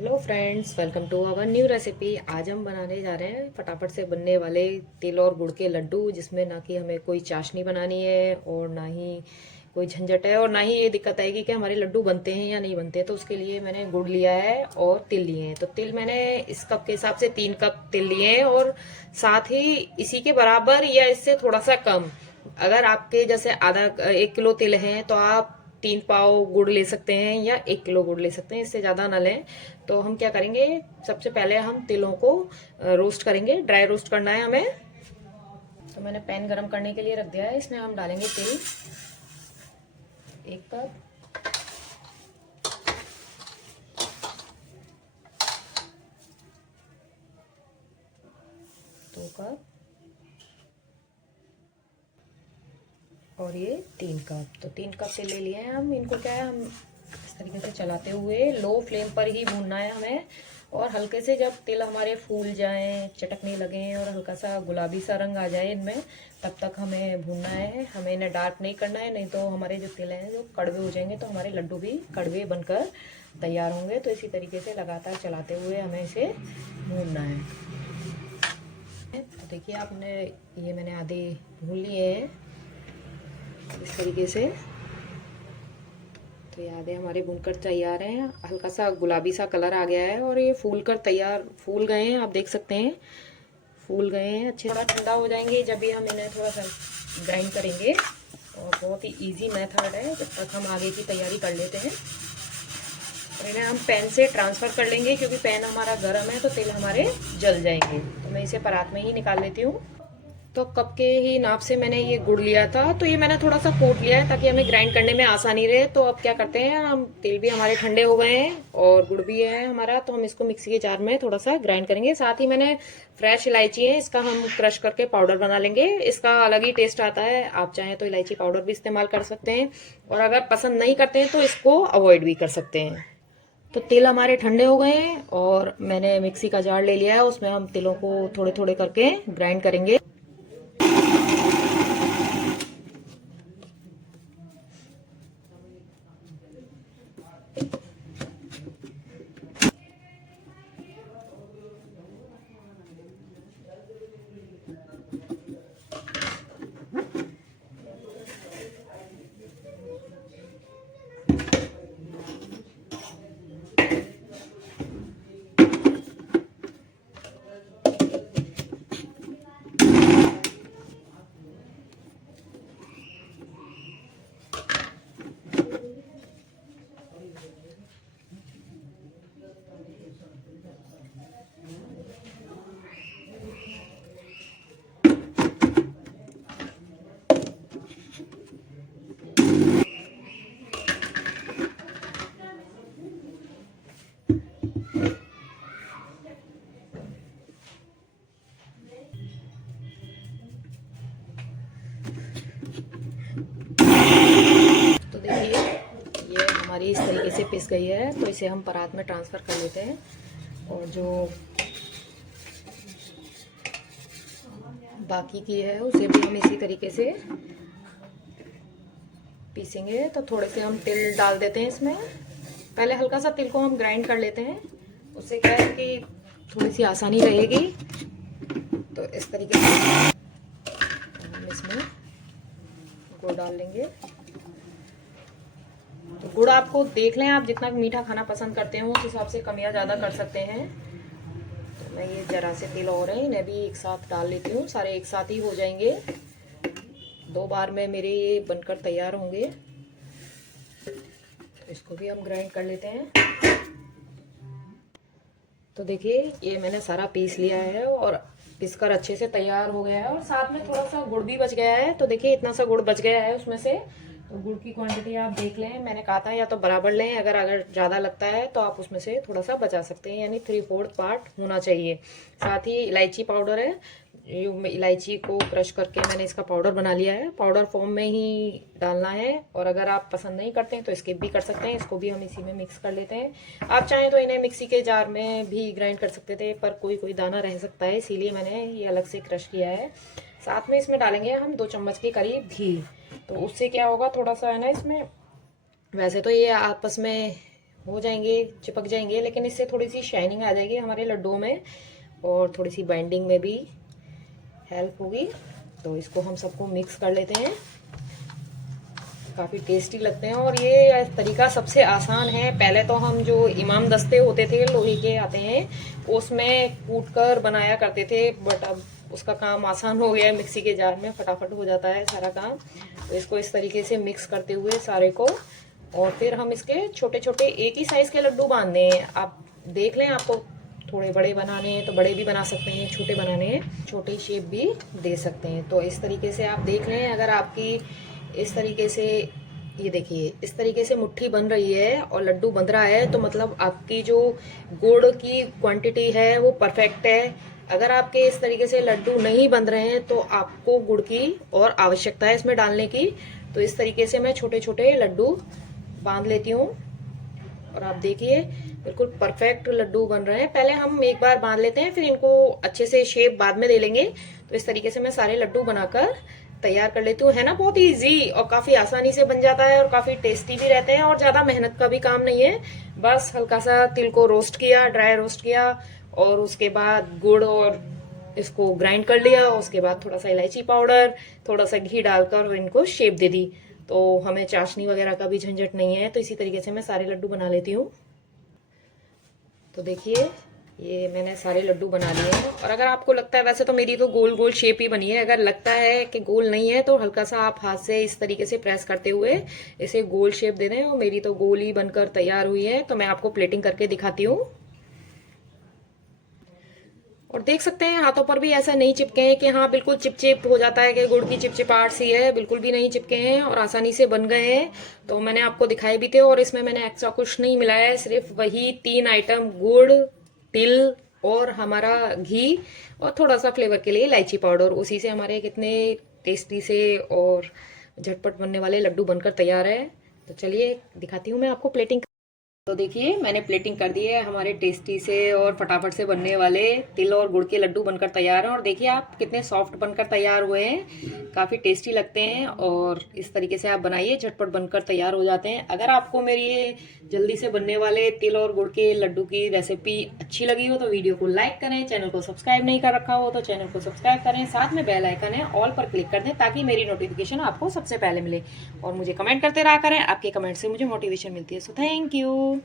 Hello friends, welcome to our new recipe. आज हम बनाने जा रहे हैं फटाफट से बनने वाले तिल और गुड़ के लड्डू, जिसमें ना कि हमें कोई चाशनी बनानी है और ना ही कोई झंझट है और ना ही ये दिक्कत आएगी कि हमारे लड्डू बनते हैं या नहीं बनते। तो उसके लिए मैंने गुड़ लिया है और तिल लिए हैं। तो तिल मैंने इस कप के हिसाब से 3 कप तिल लिए हैं और साथ ही इसी के बराबर या इससे थोड़ा सा कम, अगर आपके जैसे आधा 1 किलो तिल हैं तो आप 3 पाव गुड़ ले सकते हैं या 1 किलो गुड़ ले सकते हैं, इससे ज़्यादा ना लें। तो हम क्या करेंगे, सबसे पहले हम तिलों को रोस्ट करेंगे। ड्राई रोस्ट करना है हमें। तो मैंने पैन गरम करने के लिए रख दिया है, इसमें हम डालेंगे तिल 1 कप, 2 कप और ये 3 कप। तो 3 कप तिल ले लिए हैं हम। इनको क्या है, हम इस तरीके से चलाते हुए लो फ्लेम पर ही भूनना है हमें। और हल्के से जब तिल हमारे फूल जाएं, चटकने लगें और हल्का सा गुलाबी सा रंग आ जाए इनमें, तब तक हमें भूनना है। हमें इन्हें डार्क नहीं करना है, नहीं तो हमारे जो तिल हैं जो कड़वे हो जाएंगे, तो हमारे लड्डू भी कड़वे बनकर तैयार होंगे। तो इसी तरीके से लगातार चलाते हुए हमें इसे भूनना है। तो देखिए आपने, ये मैंने आधे भून लिए हैं इस तरीके से। तो ये आधे हमारे भूनकर तैयार हैं। हल्का सा गुलाबी सा कलर आ गया है और ये फूल कर तैयार, फूल गए हैं, आप देख सकते हैं फूल गए हैं अच्छे। थोड़ा ठंडा हो जाएंगे जब भी हम इन्हें थोड़ा सा ग्राइंड करेंगे। और बहुत ही इजी मेथड है, जब तक हम आगे की तैयारी कर लेते हैं। और इन्हें हम पैन से ट्रांसफ़र कर लेंगे, क्योंकि पैन हमारा गर्म है तो तिल हमारे जल जाएंगे। तो मैं इसे परात में ही निकाल लेती हूँ। तो कप के ही नाप से मैंने ये गुड़ लिया था, तो ये मैंने थोड़ा सा कोट लिया है ताकि हमें ग्राइंड करने में आसानी रहे। तो अब क्या करते हैं, हम तिल भी हमारे ठंडे हो गए हैं और गुड़ भी है हमारा, तो हम इसको मिक्सी के जार में थोड़ा सा ग्राइंड करेंगे। साथ ही मैंने फ्रेश इलायची है, इसका हम क्रश करके पाउडर बना लेंगे। इसका अलग ही टेस्ट आता है, आप चाहें तो इलायची पाउडर भी इस्तेमाल कर सकते हैं, और अगर पसंद नहीं करते हैं तो इसको अवॉइड भी कर सकते हैं। तो तिल हमारे ठंडे हो गए हैं और मैंने मिक्सी का जार ले लिया है, उसमें हम तिलों को थोड़े थोड़े करके ग्राइंड करेंगे। तो देखिए ये हमारी इस तरीके से पिस गई है, तो इसे हम परात में ट्रांसफ़र कर लेते हैं। और जो बाकी की है उसे भी हम इसी तरीके से पीसेंगे। तो थोड़े से हम तिल डाल देते हैं इसमें। पहले हल्का सा तिल को हम ग्राइंड कर लेते हैं, उससे क्या है कि थोड़ी सी आसानी रहेगी। तो इस तरीके से हम इसमें गुड़ डाल लेंगे। तो गुड़ आपको देख लें, आप जितना मीठा खाना पसंद करते हो उस हिसाब से कम या ज़्यादा कर सकते हैं। तो मैं ये जरा से तिल और हैं, इन्हें भी एक साथ डाल लेती हूँ। सारे एक साथ ही हो जाएंगे, 2 बार में मेरे ये बनकर तैयार होंगे। तो इसको भी हम ग्राइंड कर लेते हैं। तो देखिए ये मैंने सारा पीस लिया है और पीसकर अच्छे से तैयार हो गया है, और साथ में थोड़ा सा गुड़ भी बच गया है। तो देखिए इतना सा गुड़ बच गया है उसमें से। तो गुड़ की क्वांटिटी आप देख लें, मैंने कहा था या तो बराबर लें, अगर ज़्यादा लगता है तो आप उसमें से थोड़ा सा बचा सकते हैं, यानी 3/4 पार्ट होना चाहिए। साथ ही इलायची पाउडर है, इलायची को क्रश करके मैंने इसका पाउडर बना लिया है। पाउडर फॉर्म में ही डालना है, और अगर आप पसंद नहीं करते हैं तो स्किप भी कर सकते हैं। इसको भी हम इसी में मिक्स कर लेते हैं। आप चाहें तो इन्हें मिक्सी के जार में भी ग्राइंड कर सकते थे, पर कोई कोई दाना रह सकता है, इसीलिए मैंने ये अलग से क्रश किया है। साथ में इसमें डालेंगे हम 2 चम्मच के करीब घी। तो उससे क्या होगा, थोड़ा सा है ना इसमें, वैसे तो ये आपस में हो जाएंगे, चिपक जाएंगे, लेकिन इससे थोड़ी सी शाइनिंग आ जाएगी हमारे लड्डुओं में और थोड़ी सी बाइंडिंग में भी हेल्प होगी। तो इसको हम सबको मिक्स कर लेते हैं। काफ़ी टेस्टी लगते हैं और ये तरीका सबसे आसान है। पहले तो हम जो इमाम दस्ते होते थे लोहे के आते हैं, उसमें कूट कर बनाया करते थे, बट अब उसका काम आसान हो गया है। मिक्सी के जार में फटाफट हो जाता है सारा काम। तो इसको इस तरीके से मिक्स करते हुए सारे को, और फिर हम इसके छोटे छोटे एक ही साइज़ के लड्डू बांधने हैं। आप देख लें, आपको थोड़े बड़े बनाने हैं तो बड़े भी बना सकते हैं, छोटे बनाने हैं छोटे शेप भी दे सकते हैं। तो इस तरीके से आप देख लें, अगर आपकी इस तरीके से, ये देखिए इस तरीके से मुट्ठी बन रही है और लड्डू बंध रहा है, तो मतलब आपकी जो गुड़ की क्वांटिटी है वो परफेक्ट है। अगर आपके इस तरीके से लड्डू नहीं बन रहे हैं तो आपको गुड़ की और आवश्यकता है इसमें डालने की। तो इस तरीके से मैं छोटे छोटे लड्डू बांध लेती हूँ और आप देखिए बिल्कुल परफेक्ट लड्डू बन रहे हैं। पहले हम एक बार बांध लेते हैं, फिर इनको अच्छे से शेप बाद में दे लेंगे। तो इस तरीके से मैं सारे लड्डू बनाकर तैयार कर लेती हूँ। है ना, बहुत इजी और काफी आसानी से बन जाता है और काफी टेस्टी भी रहते हैं और ज्यादा मेहनत का भी काम नहीं है। बस हल्का सा तिल को रोस्ट किया, ड्राई रोस्ट किया, और उसके बाद गुड़ और इसको ग्राइंड कर लिया। उसके बाद थोड़ा सा इलायची पाउडर, थोड़ा सा घी डालकर इनको शेप दे दी। तो हमें चाशनी वगैरह का भी झंझट नहीं है। तो इसी तरीके से मैं सारे लड्डू बना लेती हूँ। तो देखिए ये मैंने सारे लड्डू बना लिए हैं। और अगर आपको लगता है, वैसे तो मेरी तो गोल गोल शेप ही बनी है, अगर लगता है कि गोल नहीं है तो हल्का सा आप हाथ से इस तरीके से प्रेस करते हुए इसे गोल शेप दे दें। और मेरी तो गोल ही बनकर तैयार हुई है। तो मैं आपको प्लेटिंग करके दिखाती हूँ। और देख सकते हैं हाथों पर भी ऐसा नहीं चिपके हैं कि हाँ बिल्कुल चिपचिप हो जाता है कि गुड़ की चिपचिपाहट सी है, बिल्कुल भी नहीं चिपके हैं और आसानी से बन गए हैं। तो मैंने आपको दिखाए भी थे और इसमें मैंने एक्स्ट्रा कुछ नहीं मिलाया है, सिर्फ वही 3 आइटम गुड़, तिल और हमारा घी, और थोड़ा सा फ्लेवर के लिए इलायची पाउडर। उसी से हमारे कितने टेस्टी से और झटपट बनने वाले लड्डू बनकर तैयार है। तो चलिए दिखाती हूँ मैं आपको प्लेटिंग। तो देखिए मैंने प्लेटिंग कर दी है। हमारे टेस्टी से और फटाफट से बनने वाले तिल और गुड़ के लड्डू बनकर तैयार हैं। और देखिए आप कितने सॉफ्ट बनकर तैयार हुए हैं, काफ़ी टेस्टी लगते हैं। और इस तरीके से आप बनाइए, झटपट बनकर तैयार हो जाते हैं। अगर आपको मेरी ये जल्दी से बनने वाले तिल और गुड़ के लड्डू की रेसिपी अच्छी लगी हो तो वीडियो को लाइक करें, चैनल को सब्सक्राइब नहीं कर रखा हो तो चैनल को सब्सक्राइब करें, साथ में बेल आइकन है ऑल पर क्लिक कर दें ताकि मेरी नोटिफिकेशन आपको सबसे पहले मिले। और मुझे कमेंट करते रहा करें, आपके कमेंट से मुझे मोटिवेशन मिलती है। So thank you.